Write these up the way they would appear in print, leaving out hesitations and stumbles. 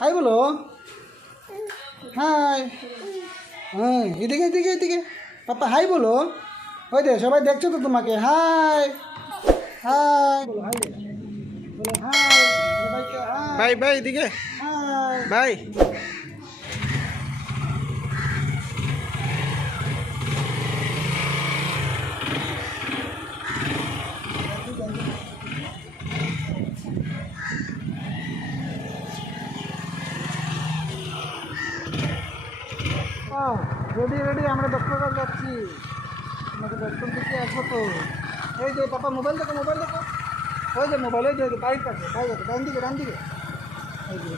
High বলো, high. হ্যাঁ, এদিকে এদিকে এদিকে পাপা হাই বলো। ওই দে সবাই দেখছো তো তোমাকে। হাই হাই বলো, হাই বলো, হাই সবাইকে হাই। ভাই ভাই এদিকে হাই। ভাই। রেডি রেডি, আমরা ডক্টর যাচ্ছি। আমাকে ডক্টর দিকে আসবো তো। এই যে পাপা মোবাইল দেখো, মোবাইল দেখো। ওই যে মোবাইল, ওই যে বাইক আছে, বাইক আছে, ডান দিকে ডান দিকে। এই যে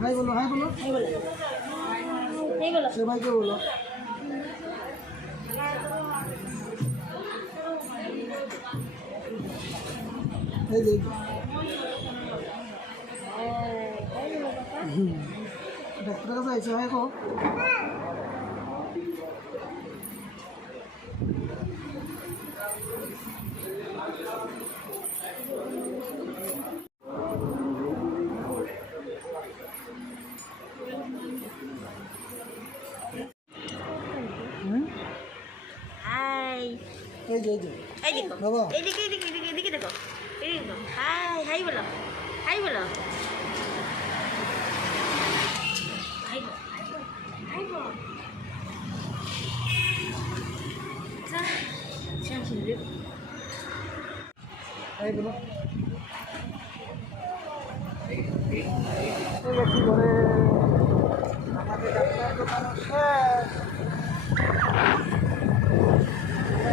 হাই বলো, হাই বলো, সবাইকে বলো। এই যে ডাক্তারের কাছে আইসা হয় গো। হাই, এই যে এই যে এই দেখো, বাবা। এদিকে এদিকে এদিকে এদিকে দেখো, এদিকে দেখো। হাই হাই বলো, হাই বলো, হাই বলো, হাই বলো। এই বলো। এই যে কি করে আমাদের ডাক্তার দোকান শেষ।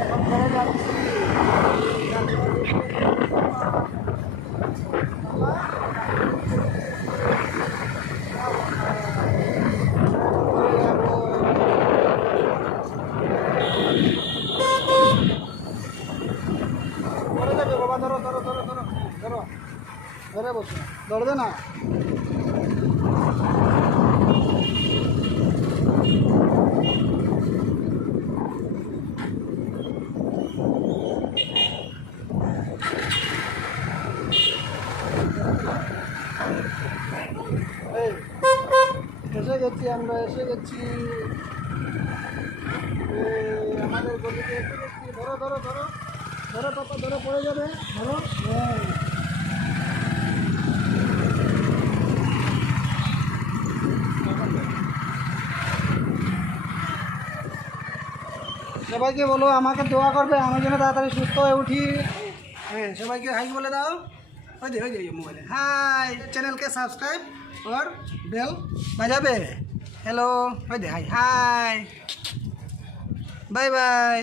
এখন ঘরে যাচ্ছি। ঘরে যাবে বাবা, ধরো ধরো ধরো ধরো ধরো, ধরে বসো, ধরবে না। এই এসে গেছি, আমরা এসে গেছি। আমাদের গলিতে এসে গেছি। ধরো ধরো ধরো ধরো পাপা, ধরো পড়ে যাবে, ধরো। সবাইকে বলো আমাকে দোয়া করবে, আমি যেন তাড়াতাড়ি সুস্থ হয়ে উঠি। হ্যাঁ, সবাইকে হাই বলে দাও। ওই যে মোবাইলে হাই, चैनल के सब्सक्राइब और बेल बजाबे। हेलो, ओई दे हाय हाय, बाय बाय।